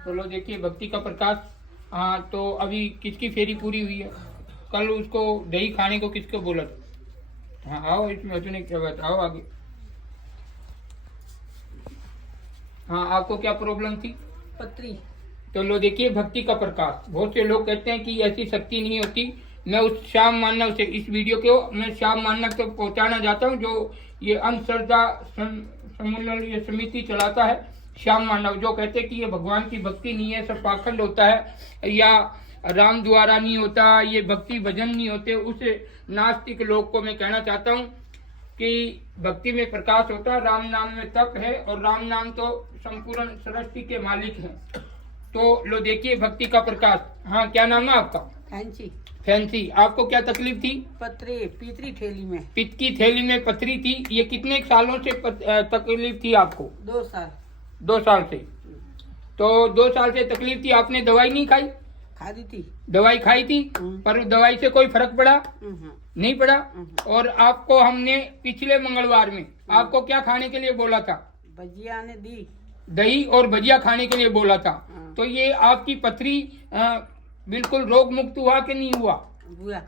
तो लो देखिए भक्ति का प्रकाश। हाँ, तो अभी किसकी फेरी पूरी हुई है? कल उसको दही खाने को किसको बोला था? हाँ आओ, इसमें अर्जुन ने क्या बात, आओ आगे। हाँ, आपको क्या प्रॉब्लम थी? पत्री। तो लो देखिए भक्ति का प्रकाश। बहुत से लोग कहते हैं कि ऐसी शक्ति नहीं होती। मैं उस श्याम मानव से इस वीडियो को मैं श्याम मानव तक पहुंचाना चाहता हूं, जो ये अंधश्रद्धा सम्मेलन ये समिति चलाता है। श्याम मानव जो कहते हैं कि ये भगवान की भक्ति नहीं है, सब पाखंड होता है, या राम द्वारा नहीं होता, ये भक्ति भजन नहीं होते, उस नास्तिक लोग को मैं कहना चाहता हूँ कि भक्ति में प्रकाश होता है, राम नाम में तप है, और राम नाम तो संपूर्ण सृष्टि के मालिक हैं। तो लो देखिए भक्ति का प्रकाश। हाँ, क्या नाम है आपका? फैंसी। फैंसी, आपको क्या तकलीफ थी? पत्री, पितरी थैली में। पित्त की थैली में पथरी थी। ये कितने सालों से तकलीफ थी आपको? 2 साल। 2 साल से। तो 2 साल से तकलीफ थी, आपने दवाई नहीं खाई? खादी थी। दवाई खाई थी, पर दवाई से कोई फर्क पड़ा? नहीं पड़ा। और आपको हमने पिछले मंगलवार में आपको क्या खाने के लिए बोला था? भजिया ने दी। दही और भजिया खाने के लिए बोला था। तो ये आपकी पथरी बिल्कुल रोग मुक्त हुआ कि नहीं हुआ? हुआ।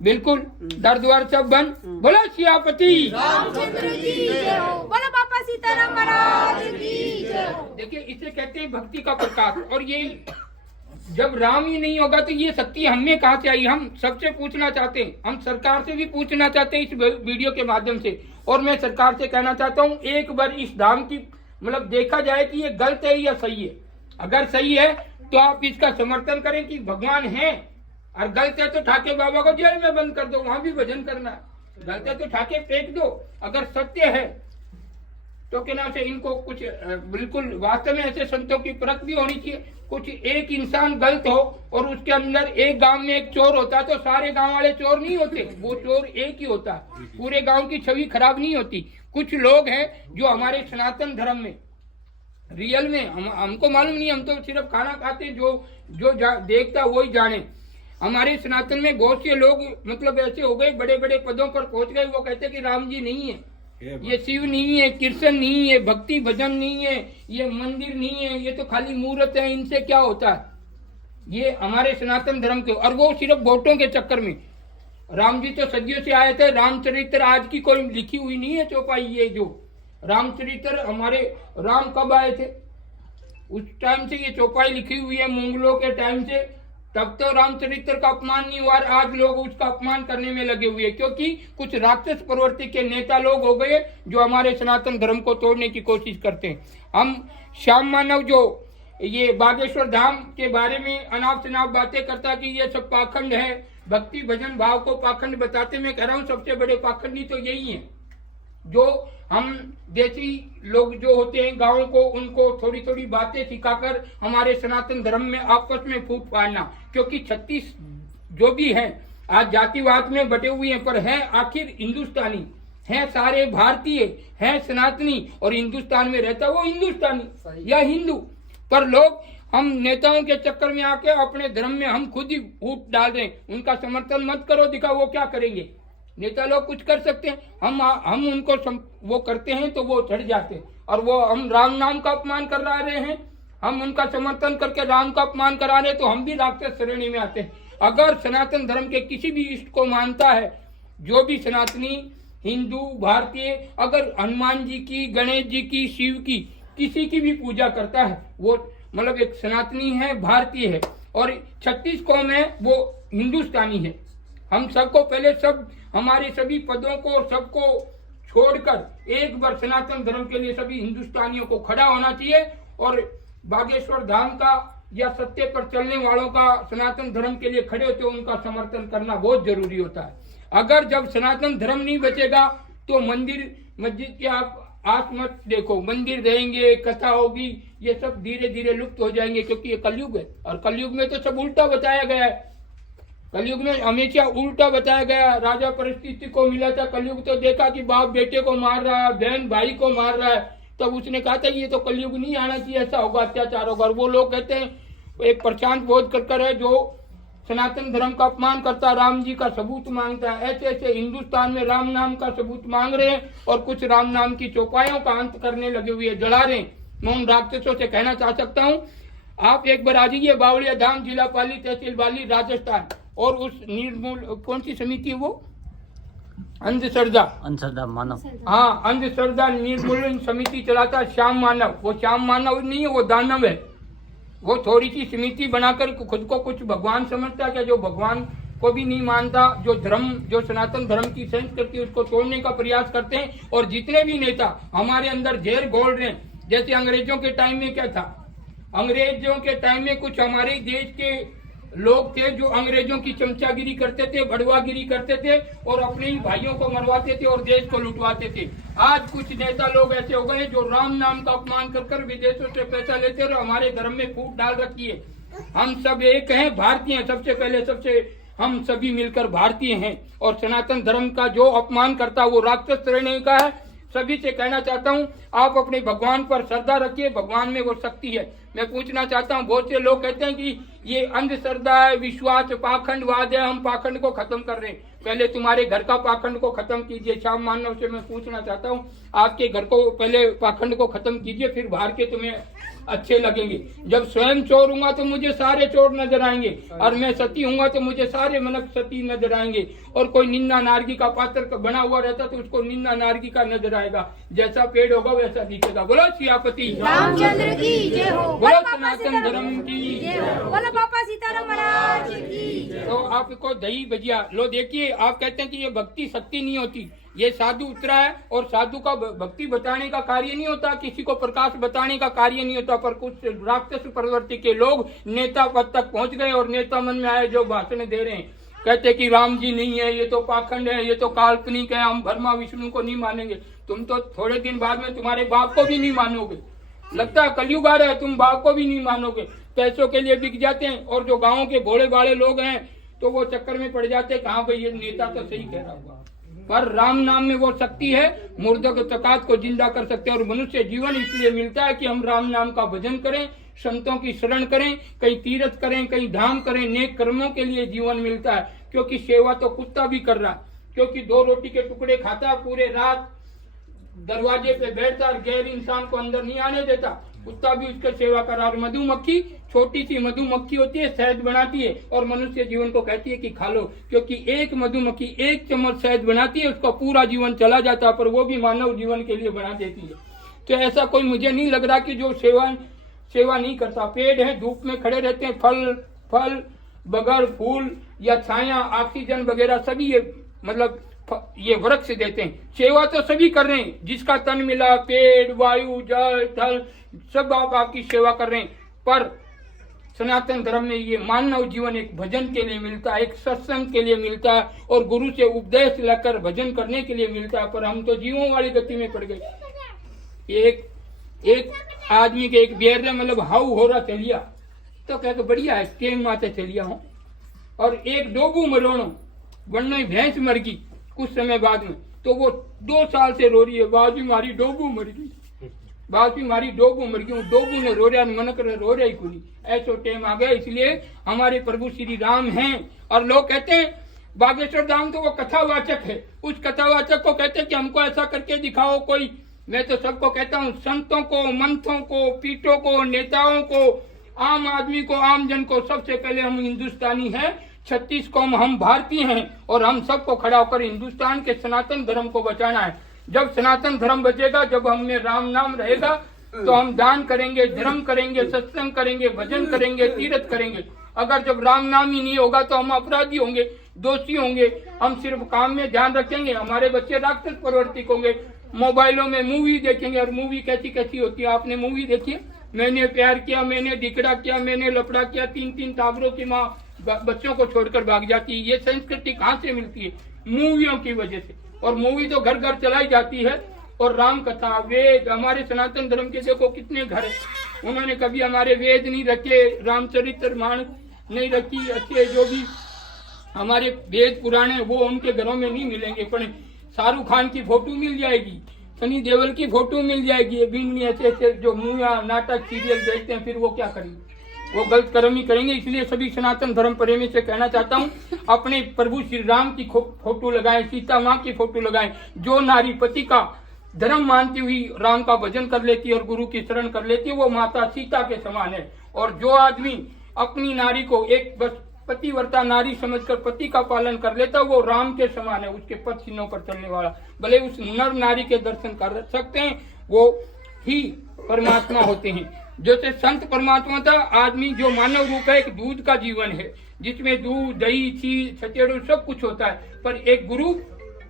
बिल्कुल। दर्द वर्द सब बंद। बोलो सियापति रामचंद्र की जय हो। बोलो बापा सीताराम महाराज की जय हो। देखिए, इसे कहते हैं भक्ति का प्रकाश। और ये जब राम ही नहीं होगा तो ये शक्ति हमें कहाँ से आई? हम सबसे पूछना चाहते हैं, हम सरकार से भी पूछना चाहते हैं इस वीडियो के माध्यम से। और मैं सरकार से कहना चाहता हूँ, एक बार इस धाम की मतलब देखा जाए कि ये गलत है या सही है। अगर सही है तो आप इसका समर्थन करें कि भगवान है, और गलत है तो ठाके बाबा को जेल में बंद कर दो, वहां भी भजन करना है। गलत है तो ठाके फेंक दो। अगर सत्य है तो क्या नाम से इनको कुछ बिल्कुल वास्तव में ऐसे संतों की परख भी होनी चाहिए। कुछ एक इंसान गलत हो और उसके अंदर एक गांव में एक चोर होता है तो सारे गांव वाले चोर नहीं होते, वो चोर एक ही होता है, पूरे गांव की छवि खराब नहीं होती। कुछ लोग हैं जो हमारे सनातन धर्म में रियल में हमको मालूम नहीं, हम तो सिर्फ खाना खाते हैं, जो देखता वही जाने। हमारे सनातन में बहुत से लोग मतलब ऐसे हो गए, बड़े बड़े पदों पर पहुंच गए, वो कहते हैं कि राम जी नहीं है, ये शिव नहीं है, कृष्ण नहीं है, भक्ति भजन नहीं है, ये मंदिर नहीं है, ये तो खाली मूर्त है, इनसे क्या होता है? ये हमारे सनातन धर्म के, और वो सिर्फ वोटों के चक्कर में। राम जी तो सदियों से आए थे। रामचरित्र आज की कोई लिखी हुई नहीं है चौपाई। ये जो रामचरित्र हमारे राम कब आए थे उस टाइम से ये चौपाई लिखी हुई है, मुगलों के टाइम से। तब तो रामचरित्र का अपमान नहीं हुआ, आज लोग उसका अपमान करने में लगे हुए, क्योंकि कुछ राक्षस प्रवृत्ति के नेता लोग हो गए जो हमारे सनातन धर्म को तोड़ने की कोशिश करते हैं। हम श्याम मानव जो ये बागेश्वर धाम के बारे में अनाप शनाप बातें करता कि ये सब पाखंड है, भक्ति भजन भाव को पाखंड बताते। मैं कह रहा हूँ सबसे बड़े पाखंडी तो यही है, जो हम देसी लोग जो होते हैं गाँव को, उनको थोड़ी थोड़ी बातें सिखाकर हमारे सनातन धर्म में आपस में फूट पाड़ना। क्योंकि 36 जो भी हैं आज जातिवाद में बटे हुए हैं, पर हैं आखिर हिंदुस्तानी, हैं सारे भारतीय, हैं सनातनी, और हिंदुस्तान में रहता वो हिंदुस्तानी या हिंदू। पर लोग हम नेताओं के चक्कर में आके अपने धर्म में हम खुद ही फूट डाल रहे हैं। उनका समर्थन मत करो, दिखा वो क्या करेंगे। नेता लोग कुछ कर सकते हैं, हम उनको वो करते हैं तो वो चढ़ जाते हैं, और वो हम राम नाम का अपमान कर रहे हैं, हम उनका समर्थन करके राम का अपमान करा रहे हैं, तो हम भी राक्षस श्रेणी में आते हैं। अगर सनातन धर्म के किसी भी इष्ट को मानता है, जो भी सनातनी हिंदू भारतीय, अगर हनुमान जी की, गणेश जी की, शिव की, किसी की भी पूजा करता है, वो मतलब एक सनातनी है, भारतीय है। और 36 कौम है वो हिंदुस्तानी है। हम सबको पहले सब हमारे सभी पदों को और सबको छोड़कर एक बार सनातन धर्म के लिए सभी हिंदुस्तानियों को खड़ा होना चाहिए। और बागेश्वर धाम का या सत्य पर चलने वालों का सनातन धर्म के लिए खड़े होते उनका समर्थन करना बहुत जरूरी होता है। अगर जब सनातन धर्म नहीं बचेगा तो मंदिर मस्जिद के आप आस मत देखो, मंदिर रहेंगे, कथा होगी, ये सब धीरे धीरे लुप्त हो जाएंगे, क्योंकि ये कलयुग है। और कलयुग में तो सब उल्टा बताया गया है। कलयुग में हमेशा उल्टा बताया गया। राजा परिस्थिति को मिला था, कलयुग तो देखा कि बाप बेटे को मार रहा है, बहन भाई को मार रहा है, तब उसने कहा था ये तो कलयुग नहीं आना चाहिए, ऐसा होगा, अत्याचार होगा। और वो लोग कहते हैं, एक प्रशांत बोधकर है जो सनातन धर्म का अपमान करता, राम जी का सबूत मांगता है। ऐसे ऐसे हिंदुस्तान में राम नाम का सबूत मांग रहे हैं और कुछ राम नाम की चौपाइयों का अंत करने लगे हुए जला रहे हैं। मैं उन राक्षसों से कहना चाह सकता हूँ, आप एक बार आ जाइए बावड़िया धाम, जिला पाली, तहसील बाली, राजस्थान। और उस निर्मूल कौन सी समिति है वो, अंधश्रद्धा मानव। हाँ, अंधश्रद्धा निर्मूलन समिति चलाता श्याम मानव। वो श्याम मानव नहीं है, वो दानव है। वो थोड़ी सी समिति बनाकर खुद को कुछ भगवान समझता है, जो भगवान को भी नहीं मानता, जो धर्म, जो सनातन धर्म की संस्कृति उसको तोड़ने का प्रयास करते हैं। और जितने भी नेता हमारे अंदर जहर घोल रहे हैं, जैसे अंग्रेजों के टाइम में क्या था, अंग्रेजों के टाइम में कुछ हमारे देश के लोग थे जो अंग्रेजों की चमचागिरी करते थे, भड़वागिरी करते थे और अपने ही भाइयों को मरवाते थे और देश को लुटवाते थे। आज कुछ नेता लोग ऐसे हो गए जो राम नाम का अपमान कर विदेशों से पैसा लेते और हमारे धर्म में फूट डाल रखी है। हम सब एक हैं, भारतीय हैं। सबसे पहले हम सभी मिलकर भारतीय हैं। और सनातन धर्म का जो अपमान करता वो राक्षस श्रेणी का है। सभी से कहना चाहता हूँ, आप अपने भगवान पर श्रद्धा रखिए, भगवान में वो शक्ति है। मैं पूछना चाहता हूँ, बहुत से लोग कहते हैं कि ये अंधश्रद्धा है, विश्वास, पाखंडवाद है, हम पाखंड को खत्म कर रहे हैं। पहले तुम्हारे घर का पाखंड को खत्म कीजिए। श्याम मानव से मैं पूछना चाहता हूँ, आपके घर को पहले पाखंड को खत्म कीजिए, फिर बाहर के तुम्हें अच्छे लगेंगे। जब स्वयं चोर हूंगा तो मुझे सारे चोर नजर आएंगे, और मैं सती हूंगा तो मुझे सारे मनक सती नजर आएंगे। और कोई निंदा नारगी का पात्र बना हुआ रहता तो उसको निंदा नारगी का नजर आएगा। जैसा पेड़ होगा वैसा दिखेगा। बोलो सियापति रामचंद्र की जय हो। बोलो सनातन धर्म की जय हो। बोलो बापा सीताराम महाराज की जय तो आपको दही भजिया लो। देखिए, आप कहते हैं कि ये भक्ति शक्ति नहीं होती, ये साधु उतरा है। और साधु का भक्ति बताने का कार्य नहीं होता, किसी को प्रकाश बताने का कार्य नहीं होता। पर कुछ राक्षस प्रवृत्ति के लोग नेता पद तक पहुंच गए और नेता मन में आए जो भाषण दे रहे हैं, कहते कि राम जी नहीं है, ये तो पाखंड है, ये तो काल्पनिक है, हम ब्रह्मा विष्णु को नहीं मानेंगे। तुम तो थोड़े दिन बाद में तुम्हारे बाप को भी नहीं मानोगे। लगता है कलयुग आ रहा है, तुम बाप को भी नहीं मानोगे। पैसों के लिए बिक जाते हैं। और जो गाँव के भोले भाले लोग हैं तो वो चक्कर में पड़ जाते हैं, कहाँ भाई ये नेता तो सही कह रहा हुआ। पर राम नाम में वो शक्ति है, मुर्दों के तकात को जिंदा कर सकते हैं। और मनुष्य जीवन इसलिए मिलता है कि हम राम नाम का भजन करें, संतों की शरण करें, कहीं तीर्थ करें, कहीं धाम करें, नेक कर्मों के लिए जीवन मिलता है। क्योंकि सेवा तो कुत्ता भी कर रहा है, क्योंकि 2 रोटी के टुकड़े खाता, पूरे रात दरवाजे पे बैठता और गैर इंसान को अंदर नहीं आने देता। कुत्ता भी उसकी सेवा कर रहा। और मधुमक्खी, छोटी सी मधुमक्खी होती है, शहद बनाती है और मनुष्य जीवन को कहती है कि खा लो। क्योंकि एक मधुमक्खी 1 चम्मच शहद बनाती है, उसका पूरा जीवन चला जाता है, पर वो भी मानव जीवन के लिए बना देती है। तो ऐसा कोई मुझे नहीं लग रहा कि जो सेवा नहीं करता। पेड़ है, धूप में खड़े रहते हैं, फल बगैर फूल या छाया, ऑक्सीजन वगैरह सभी ये मतलब ये वृक्ष देते हैं। सेवा तो सभी कर रहे हैं, जिसका तन मिला, पेड़, वायु, जल, थल, सब आपकी सेवा कर रहे हैं। पर सनातन धर्म में ये मानव जीवन एक भजन के लिए मिलता है, एक सत्संग के लिए मिलता है और गुरु से उपदेश लेकर भजन करने के लिए मिलता है। पर हम तो जीवों वाली गति में पड़ गए। एक आदमी के एक बेर ने मतलब हाउ हो रहा चलिया तो कहते बढ़िया है, टेम माते चलिया हूँ। और एक डोबू मरोनो वरना भैंस मर गई कुछ समय बाद में, तो वो 2 साल से रो रही है, बाजी मारी डोबू मर गई, बाजी मारी डोबू मर गई। डोबू ने रो रहा, मन कर रो रहा ही कोई। ऐसा टाइम आ गया। इसलिए हमारे प्रभु श्री राम हैं। और लोग कहते हैं बागेश्वर धाम तो वो कथावाचक है, उस कथावाचक को कहते हैं कि हमको ऐसा करके दिखाओ कोई। मैं तो सबको कहता हूँ, संतों को, मंथों को, पीठों को, नेताओं को, आम आदमी को, आम जन को, सबसे पहले हम हिंदुस्तानी हैं, 36 कौम हम भारतीय हैं। और हम सबको खड़ा होकर हिंदुस्तान के सनातन धर्म को बचाना है। जब सनातन धर्म बचेगा, जब हम में राम नाम रहेगा, तो हम दान करेंगे, धर्म करेंगे, सत्संग करेंगे, भजन करेंगे, तीर्थ करेंगे। अगर जब राम नाम ही नहीं होगा तो हम अपराधी होंगे, दोषी होंगे। हम सिर्फ काम में ध्यान रखेंगे, हमारे बच्चे राक्षस प्रवृत्ति होंगे, मोबाइलों में मूवी देखेंगे। और मूवी कैसी कैसी होती है, आपने मूवी देखी है? मैंने प्यार किया, मैंने दिखड़ा किया, मैंने लफड़ा किया, 3-3 टाबरों की माँ बच्चों को छोड़कर भाग जाती है। ये संस्कृति कहाँ से मिलती है? मूवियों की वजह से। और मूवी तो घर घर चलाई जाती है। और राम कथा, वेद, हमारे सनातन धर्म के देखो कितने घर है, उन्होंने कभी हमारे वेद नहीं रखे, रामचरित्र मानस नहीं रखी। अच्छे जो भी हमारे वेद पुराण है वो उनके घरों में नहीं मिलेंगे। पर शाहरुख खान की फोटो मिल जाएगी, सनी देओल की फोटो मिल जाएगी। बिन ऐसे ऐसे जो मूवियाँ, नाटक, सीरियल देखते हैं, फिर वो क्या करेंगे? वो गलत कर्म ही करेंगे। इसलिए सभी सनातन धर्म प्रेमी से कहना चाहता हूँ, अपने प्रभु श्री राम की फोटो लगाएं, सीता माँ की फोटो लगाएं। जो नारी पति का धर्म मानती हुई राम का भजन कर लेती है और गुरु की शरण कर लेती है, वो माता सीता के समान है। और जो आदमी अपनी नारी को एक बस पतिव्रता नारी समझकर पति का पालन कर लेता, वो राम के समान है, उसके पद चिन्हों पर चलने वाला। भले उस नर नारी के दर्शन कर सकते हैं, वो ही परमात्मा होते हैं। जैसे संत परमात्मा था, आदमी जो मानव रूप है एक दूध का जीवन है, जिसमें दूध दही चीज छचेड़ू सब कुछ होता है, पर एक गुरु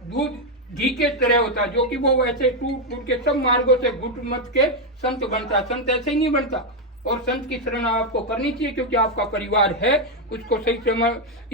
दूध घी के तरह होता है, जो कि वो ऐसे टूट टूट के सब मार्गों से घुट मत के संत बनता। संत ऐसे ही नहीं बनता। और संत की शरण आपको करनी चाहिए, क्योंकि आपका परिवार है, उसको सही से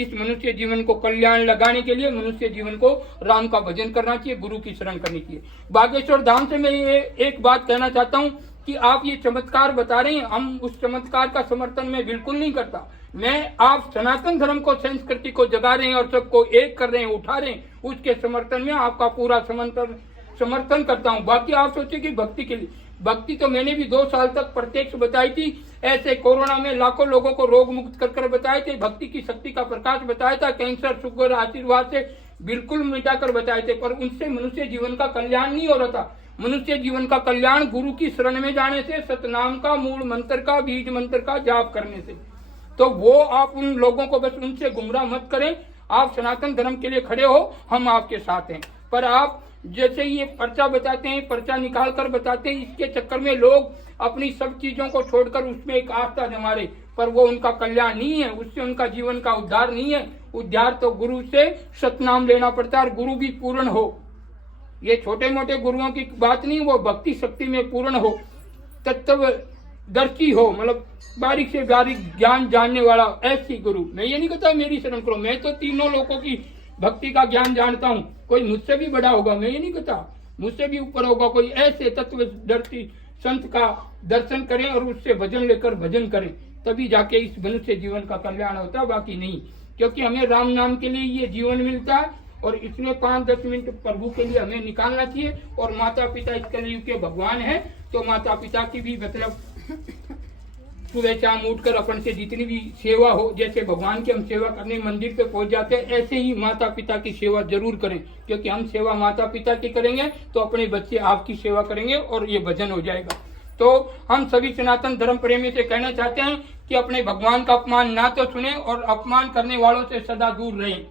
इस मनुष्य जीवन को कल्याण लगाने के लिए मनुष्य जीवन को राम का भजन करना चाहिए, गुरु की शरण करनी चाहिए। बागेश्वर धाम से मैं ये एक बात कहना चाहता हूँ कि आप ये चमत्कार बता रहे हैं, हम उस चमत्कार का समर्थन मैं बिल्कुल नहीं करता। मैं आप सनातन धर्म को, संस्कृति को जगा रहे हैं और सबको एक कर रहे हैं, उठा रहे हैं, उसके समर्थन में आपका पूरा समर्थन करता हूँ। बाकी आप सोचिए कि भक्ति के लिए, भक्ति तो मैंने भी 2 साल तक प्रत्यक्ष बताई थी। ऐसे कोरोना में लाखों लोगों को रोग मुक्त कर बताए थे, भक्ति की शक्ति का प्रकाश बताया था, कैंसर शुगर आशीर्वाद से बिल्कुल मिटाकर बताए थे, पर उनसे मनुष्य जीवन का कल्याण नहीं हो रहा था। मनुष्य जीवन का कल्याण गुरु की शरण में जाने से, सतनाम का मूल मंत्र का, बीज मंत्र का जाप करने से। तो वो आप उन लोगों को बस उनसे गुमराह मत करें। आप सनातन धर्म के लिए खड़े हो, हम आपके साथ हैं। पर आप जैसे ये पर्चा बताते हैं, पर्चा निकाल कर बताते हैं, इसके चक्कर में लोग अपनी सब चीजों को छोड़कर उसमें एक आस्था जमा रहे, पर वो उनका कल्याण नहीं है, उससे उनका जीवन का उद्धार नहीं है। उद्धार तो गुरु से सतनाम लेना पड़ता है, और गुरु भी पूर्ण हो। ये छोटे मोटे गुरुओं की बात नहीं, वो भक्ति शक्ति में पूर्ण हो, तत्वदर्शी हो, मतलब बारीक से बारीक ज्ञान जानने वाला, ऐसी गुरु। मैं ये नहीं कहता मेरी शरण करो, मैं तो तीनों लोगों की भक्ति का ज्ञान जानता हूँ। कोई मुझसे भी बड़ा होगा, मैं ये नहीं कहता, मुझसे भी ऊपर होगा कोई, ऐसे तत्वदर्शी संत का दर्शन करें और उससे भजन लेकर भजन करें, तभी जाके इस मनुष्य जीवन का कल्याण होता है, बाकी नहीं। क्योंकि हमें राम नाम के लिए ये जीवन मिलता है, और इसमें 5-10 मिनट प्रभु के लिए हमें निकालना चाहिए। और माता पिता इस कलयुग के भगवान है, तो माता पिता की भी मतलब सुबह शाम उठकर अपन से जितनी भी सेवा हो, जैसे भगवान की हम सेवा करने मंदिर पे पहुंच जाते हैं, ऐसे ही माता पिता की सेवा जरूर करें। क्योंकि हम सेवा माता पिता की करेंगे तो अपने बच्चे आपकी सेवा करेंगे, और ये भजन हो जाएगा। तो हम सभी सनातन धर्म प्रेमी से कहना चाहते हैं कि अपने भगवान का अपमान ना तो सुने, और अपमान करने वालों से सदा दूर रहें।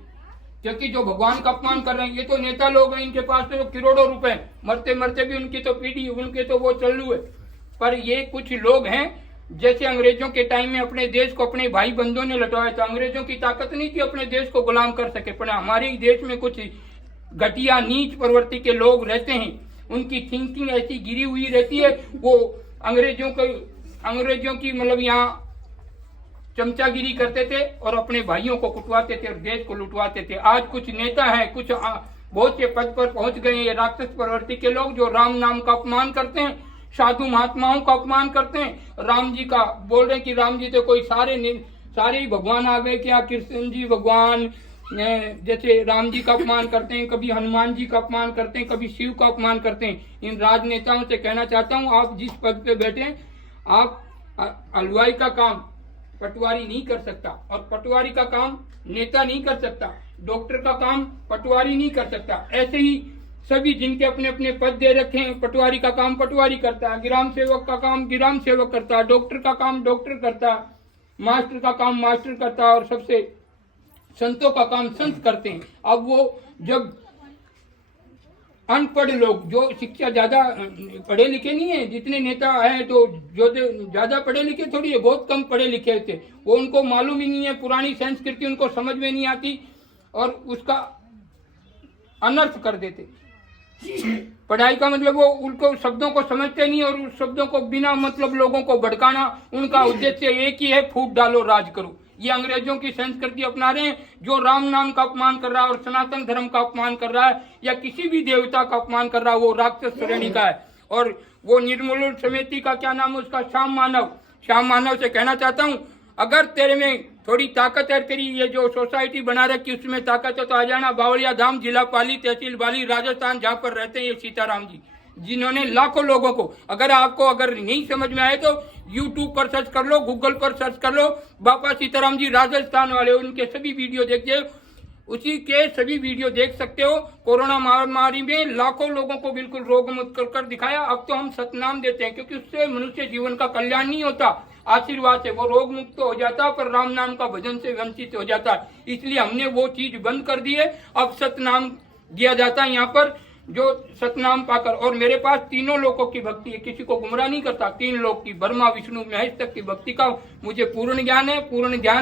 क्योंकि जो भगवान का अपमान कर रहे हैं, ये तो नेता लोग हैं, इनके पास तो करोड़ों रुपए, मरते मरते भी उनकी तो पीढ़ी, उनके तो वो चालू है। पर ये कुछ लोग हैं, जैसे अंग्रेजों के टाइम में अपने देश को अपने भाई बंधुओं ने लुटवाया था। अंग्रेजों की ताकत नहीं थी अपने देश को गुलाम कर सके, पर हमारे ही देश में कुछ घटिया नीच प्रवृत्ति के लोग रहते हैं, उनकी थिंकिंग ऐसी गिरी हुई रहती है। वो अंग्रेजों की मतलब यहाँ चमचागिरी करते थे और अपने भाइयों को कुटवाते थे और देश को लुटवाते थे। आज कुछ नेता हैं, कुछ बहुत से पद पर पहुंच गए ये राक्षस प्रवृत्ति के लोग, जो राम नाम का अपमान करते हैं, साधु महात्माओं का अपमान करते हैं, राम जी का बोल रहे हैं कि राम जी तो कोई सारे ही भगवान आ गए क्या, कृष्ण जी भगवान, जैसे राम जी का अपमान करते हैं, कभी हनुमान जी का अपमान करते हैं, कभी शिव का अपमान करते हैं। इन राजनेताओं से कहना चाहता हूँ, आप जिस पद पे बैठे हैं, आप हलवाई का काम पटवारी नहीं कर सकता, और पटवारी का काम नेता नहीं कर सकता, डॉक्टर का काम पटवारी नहीं कर सकता। ऐसे ही सभी जिनके अपने अपने पद दे रखे हैं, पटवारी का काम पटवारी करता है, ग्राम सेवक का काम ग्राम सेवक करता है, डॉक्टर का काम डॉक्टर करता है, मास्टर का काम मास्टर करता है, और सबसे संतों का काम संत करते हैं। अब वो जब अनपढ़ लोग, जो शिक्षा ज्यादा पढ़े लिखे नहीं है, जितने नेता हैं तो जो ज्यादा पढ़े लिखे थोड़ी है, बहुत कम पढ़े लिखे थे, वो उनको मालूम ही नहीं है, पुरानी संस्कृति उनको समझ में नहीं आती और उसका अनर्थ कर देते। पढ़ाई का मतलब वो उनको शब्दों को समझते नहीं, और उस शब्दों को बिना मतलब लोगों को भड़काना, उनका उद्देश्य एक ही है, फूट डालो राज करो। ये अंग्रेजों की संस्कृति अपना रहे हैं, जो राम नाम का अपमान कर रहा है और सनातन धर्म का अपमान कर रहा है, या किसी भी देवता का अपमान कर रहा है, वो राक्षस श्रेणी का है। और वो निर्मूलन समिति का क्या नाम है उसका, श्याम मानव से कहना चाहता हूँ, अगर तेरे में थोड़ी ताकत है, तेरी ये जो सोसाइटी बना रखी उसमें ताकत है, तो आ जाना बावड़िया धाम, जिला पाली, तहसील बाली, राजस्थान, जहाँ पर रहते हैं ये सीताराम जी, जिन्होंने लाखों लोगों को, अगर नहीं समझ में आए तो YouTube पर सर्च कर लो, गूगल पर सर्च कर लो, बाबा सीताराम जी राजस्थान वाले, उनके सभी वीडियो देखिए। उसी के सभी वीडियो देख सकते हो। कोरोना महामारी में लाखों लोगों को बिल्कुल रोग मुक्त कर दिखाया। अब तो हम सतनाम देते हैं क्योंकि उससे मनुष्य जीवन का कल्याण नहीं होता, आशीर्वाद से वो रोग मुक्त हो जाता पर राम नाम का भजन से वंचित हो जाता है। इसलिए हमने वो चीज बंद कर दी है। अब सतनाम दिया जाता है यहाँ पर, जो सतनाम पाकर। और मेरे पास तीनों लोकों की भक्ति है, किसी को गुमराह नहीं करता। 3 लोक की, ब्रह्मा विष्णु महेश तक की भक्ति का मुझे पूर्ण ज्ञान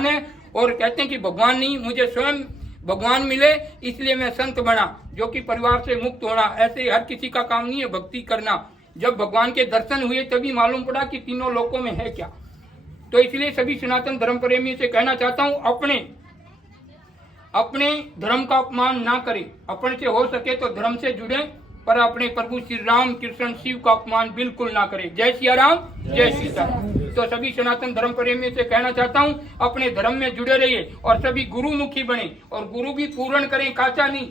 है। और कहते हैं कि भगवान नहीं, मुझे स्वयं भगवान मिले इसलिए मैं संत बना, जो कि परिवार से मुक्त होना। ऐसे हर किसी का काम नहीं है भक्ति करना। जब भगवान के दर्शन हुए तभी मालूम पड़ा कि तीनों लोकों में है क्या। तो इसलिए सभी सनातन धर्म प्रेमी से कहना चाहता हूँ, अपने धर्म का अपमान ना करें। अपन से हो सके तो धर्म से जुड़े, पर अपने प्रभु श्री राम कृष्ण शिव का अपमान बिल्कुल ना करें। जय सिया राम, जय सीता। तो सभी सनातन धर्म प्रेमी से कहना चाहता हूँ, अपने धर्म में जुड़े रहिए और सभी गुरुमुखी बने। और गुरु भी पूर्ण करें, काचा नहीं।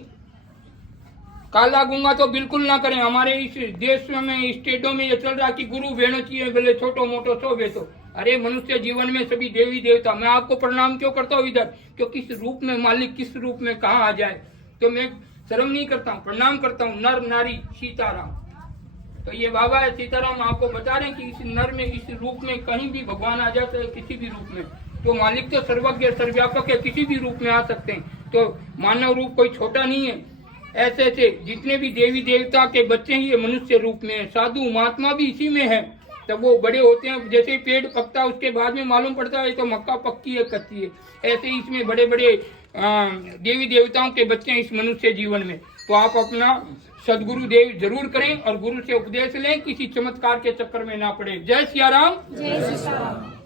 काला गूंगा तो बिल्कुल ना करें। हमारे इस देश में, स्टेटों में ये चल रहा कि गुरु वेणु चाहिए, भले छोटो मोटो सो बेटो। अरे मनुष्य जीवन में सभी देवी देवता, मैं आपको प्रणाम क्यों करता हूँ इधर, क्योंकि किस रूप में मालिक किस रूप में कहाँ आ जाए तो मैं शर्म नहीं करता हूँ, प्रणाम करता हूँ। नर नारी सीताराम, तो ये बाबा है सीताराम आपको बता रहे हैं कि इस नर में, इस रूप में कहीं भी भगवान आ जाते हैं, किसी भी रूप में। तो मालिक तो सर्वज्ञ सर्वव्यापक है, किसी भी रूप में आ सकते हैं। तो मानव रूप कोई छोटा नहीं है। ऐसे ऐसे जितने भी देवी देवता के बच्चे हैं ये मनुष्य रूप में है। साधु महात्मा भी इसी में है। तब वो बड़े होते हैं, जैसे पेड़ पकता है उसके बाद में मालूम पड़ता है तो मक्का पक्की है कच्ची है। ऐसे ही इसमें बड़े बड़े देवी देवताओं के बच्चे हैं इस मनुष्य जीवन में। तो आप अपना सदगुरु देव जरूर करें और गुरु से उपदेश लें, किसी चमत्कार के चक्कर में ना पड़े। जय सिया राम, जय श्री राम।